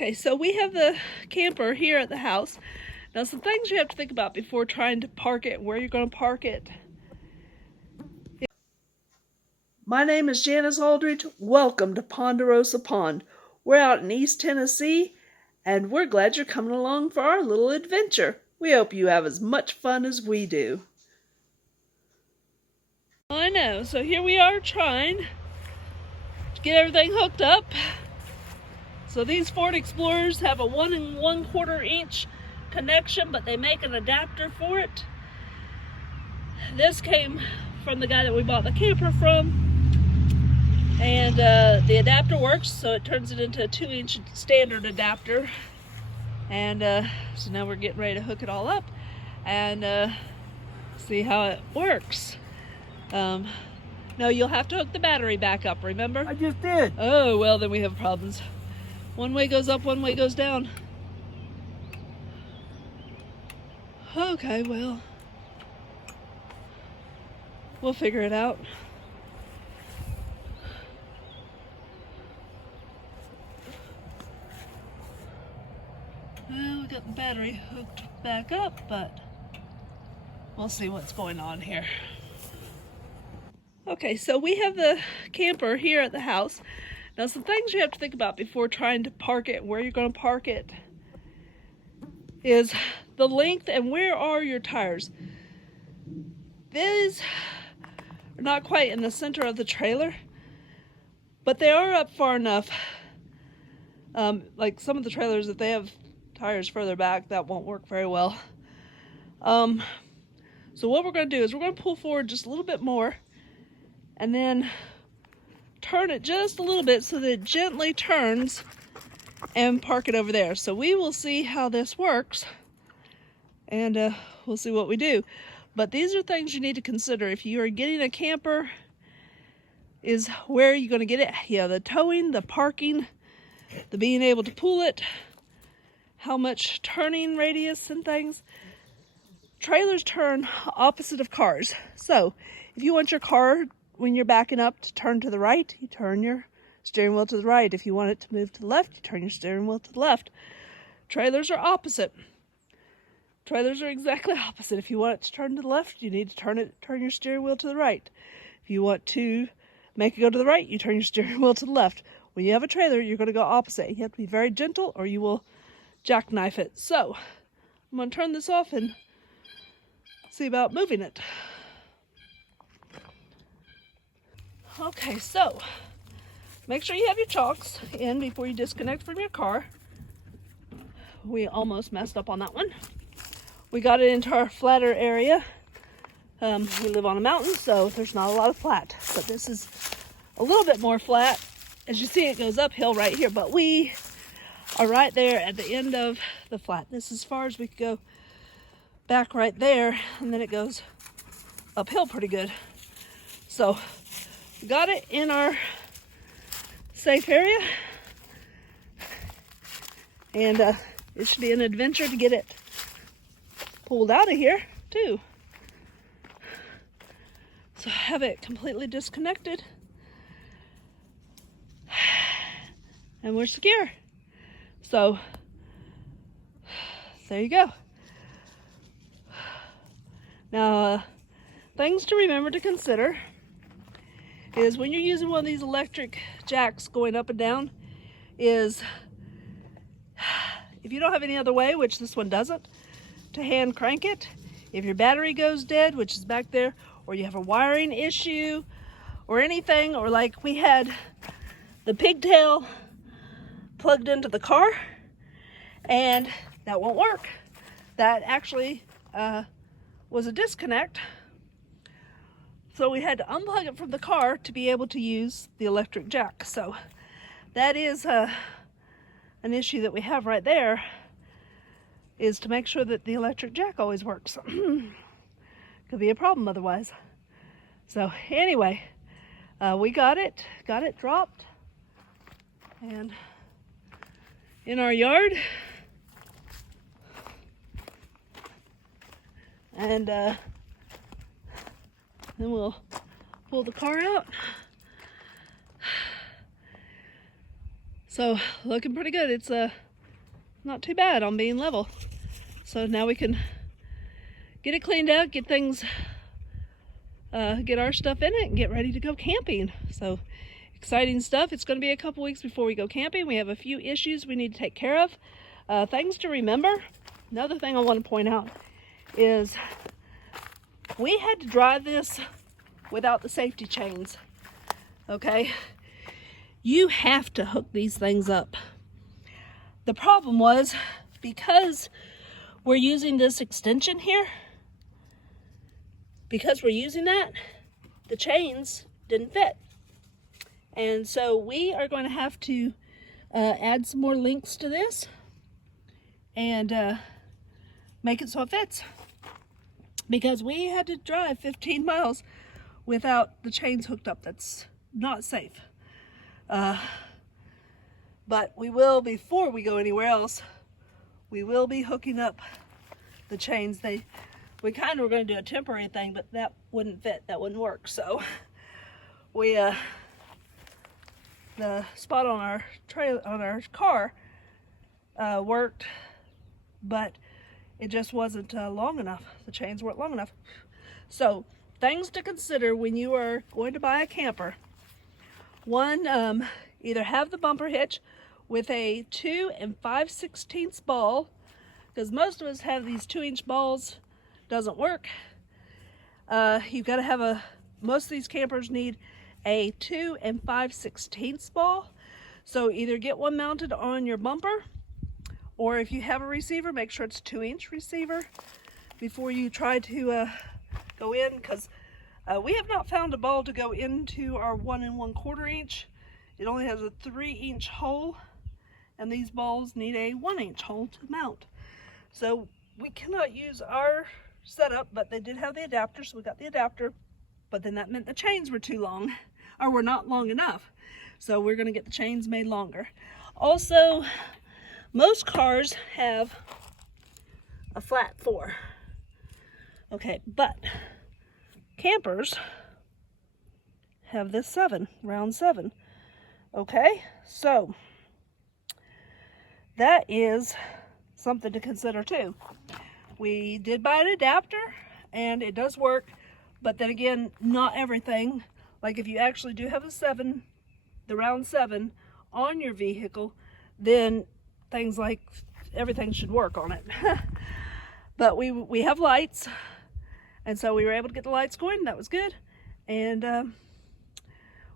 Okay, so we have the camper here at the house. Now, some things you have to think about before trying to park it, where you're going to park it. My name is Janice Aldridge. Welcome to Ponderosa Pond. We're out in East Tennessee, and we're glad you're coming along for our little adventure. We hope you have as much fun as we do. I know, so here we are trying to get everything hooked up. So these Ford Explorers have a 1 1/4 inch connection, but they make an adapter for it. This came from the guy that we bought the camper from, and the adapter works, so it turns it into a 2-inch standard adapter. And so now we're getting ready to hook it all up and see how it works. No, you'll have to hook the battery back up, remember? I just did. Oh, well, then we have problems. One way goes up, one way goes down. Okay, well, we'll figure it out. Well, we got the battery hooked back up, but we'll see what's going on here. Okay, so we have the camper here at the house. Now, some things you have to think about before trying to park it, where you're going to park it, is the length and where are your tires. These are not quite in the center of the trailer, but they are up far enough. Like some of the trailers, if they have tires further back, that won't work very well. So what we're going to do is we're going to pull forward just a little bit more and then turn it just a little bit so that it gently turns and park it over there. So we will see how this works, and we'll see what we do. But these are things you need to consider if you are getting a camper, is where you're going to get it. Yeah, the towing, the parking, the being able to pull it, how much turning radius and things. Trailers turn opposite of cars. So if you want your car, when you're backing up, to turn to the right, you turn your steering wheel to the right. If you want it to move to the left, you turn your steering wheel to the left. Trailers are opposite. Trailers are exactly opposite. If you want it to turn to the left, you need to turn your steering wheel to the right. If you want to make it go to the right, you turn your steering wheel to the left. When you have a trailer, you're going to go opposite. You have to be very gentle or you will jackknife it. So I'm going to turn this off and see about moving it. Okay, so make sure you have your chocks in before you disconnect from your car. We almost messed up on that one. We got it into our flatter area. We live on a mountain, so there's not a lot of flat, but this is a little bit more flat. As you see, it goes uphill right here, but we are right there at the end of the flat. This is as far as we could go back right there, and then it goes uphill pretty good. So we got it in our safe area, and it should be an adventure to get it pulled out of here too. So have it completely disconnected, and we're secure. So there you go. Now, things to remember to consider is when you're using one of these electric jacks going up and down, is if you don't have any other way, which this one doesn't, to hand crank it, if your battery goes dead, which is back there, or you have a wiring issue or anything, or like we had the pigtail plugged into the car and that won't work. That actually was a disconnect. So we had to unplug it from the car to be able to use the electric jack. So that is an issue that we have right there, is to make sure that the electric jack always works. Could be a problem otherwise. So anyway, we got it dropped and in our yard. And then we'll pull the car out. So looking pretty good. It's not too bad on being level. So now we can get it cleaned out, get things, get our stuff in it and get ready to go camping. So exciting stuff. It's going to be a couple weeks before we go camping. We have a few issues we need to take care of. Things to remember. Another thing I want to point out is we had to drive this without the safety chains. Okay? You have to hook these things up. The problem was, because we're using this extension here, because we're using that, the chains didn't fit. And so we are going to have to add some more links to this and make it so it fits. Because we had to drive 15 miles without the chains hooked up. That's not safe. But we will, before we go anywhere else, we will be hooking up the chains. We kind of were going to do a temporary thing, but that wouldn't fit, that wouldn't work. So we, the spot on our trailer, on our car, worked, but it just wasn't long enough. The chains weren't long enough. So things to consider when you are going to buy a camper. One, either have the bumper hitch with a 2 5/16 ball, because most of us have these 2-inch balls. Doesn't work. You've got to have most of these campers need a 2 5/16 ball. So either get one mounted on your bumper, or if you have a receiver, make sure it's a 2-inch receiver before you try to go in, because we have not found a ball to go into our 1 1/4 inch. It only has a 3-inch hole, and these balls need a 1-inch hole to mount. So we cannot use our setup, but they did have the adapter, so we got the adapter, but then that meant the chains were too long, or were not long enough. So we're gonna get the chains made longer. Also, most cars have a flat 4. Okay, but campers have this 7, round 7. Okay, so that is something to consider too. We did buy an adapter and it does work, but then again, not everything. Like if you actually do have a 7, the round 7 on your vehicle, then things like everything should work on it. But we have lights, and so we were able to get the lights going. That was good. And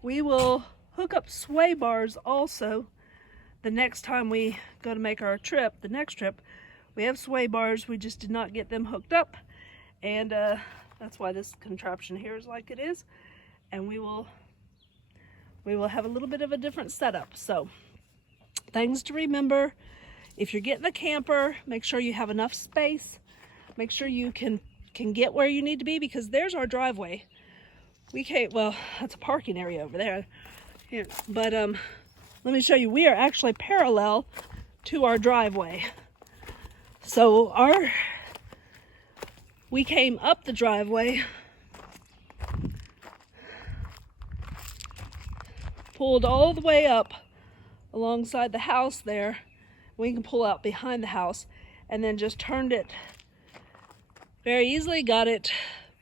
we will hook up sway bars also the next time we go to make our trip, the next trip. We have sway bars, we just did not get them hooked up, and that's why this contraption here is like it is. And we will have a little bit of a different setup. So things to remember: if you're getting a camper, make sure you have enough space, make sure you can get where you need to be, because there's our driveway. We can't, well, that's a parking area over there. Here, but let me show you, we are actually parallel to our driveway. So we came up the driveway, pulled all the way up alongside the house there. We can pull out behind the house, and then just turned it very easily, got it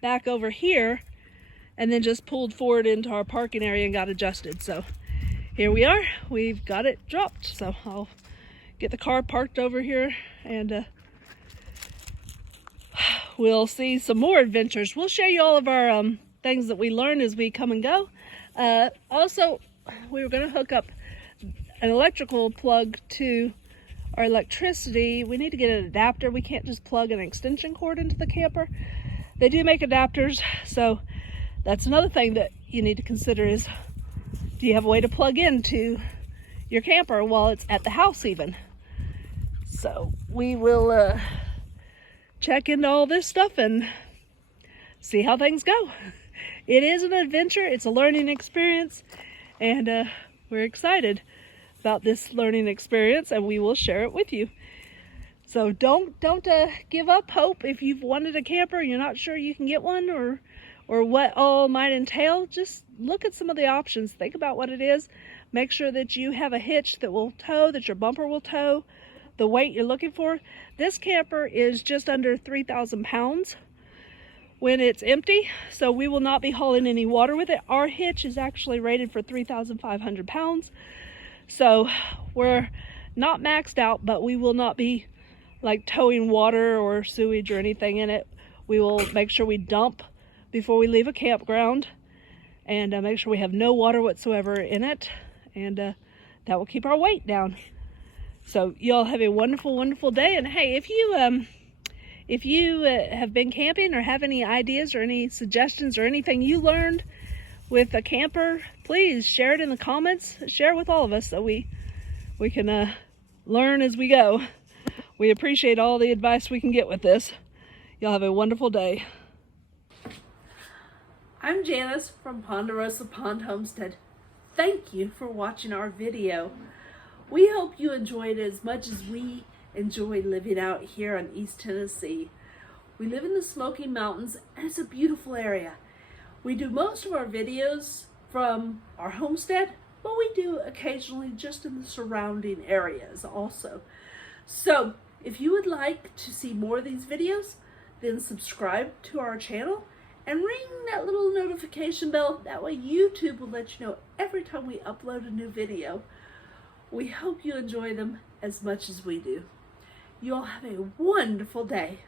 back over here, and then just pulled forward into our parking area and got adjusted. So here we are, we've got it dropped. So I'll get the car parked over here, and we'll see some more adventures. We'll show you all of our things that we learn as we come and go. Also, we were going to hook up an electrical plug to our electricity. We need to get an adapter. We can't just plug an extension cord into the camper. They do make adapters, so that's another thing that you need to consider is, do you have a way to plug into your camper while it's at the house even? So we will check into all this stuff and see how things go. It is an adventure, it's a learning experience, and we're excited about this learning experience, and we will share it with you. So don't give up hope. If you've wanted a camper, you're not sure you can get one, or what all might entail, just look at some of the options. Think about what it is. Make sure that you have a hitch that will tow, that your bumper will tow the weight you're looking for. This camper is just under 3,000 pounds when it's empty, so we will not be hauling any water with it. Our hitch is actually rated for 3,500 pounds, so we're not maxed out, but we will not be like towing water or sewage or anything in it. We will make sure we dump before we leave a campground, and make sure we have no water whatsoever in it, and that will keep our weight down. So y'all have a wonderful, wonderful day. And hey, if you have been camping or have any ideas or any suggestions or anything you learned with a camper, please share it in the comments. Share it with all of us so we can learn as we go. We appreciate all the advice we can get with this. Y'all have a wonderful day. I'm Janice from Ponderosa Pond Homestead. Thank you for watching our video. We hope you enjoyed it as much as we enjoy living out here in East Tennessee. We live in the Smoky Mountains, and it's a beautiful area. We do most of our videos from our homestead, but we do occasionally just in the surrounding areas also. So if you would like to see more of these videos, then subscribe to our channel and ring that little notification bell. That way YouTube will let you know every time we upload a new video. We hope you enjoy them as much as we do. You all have a wonderful day.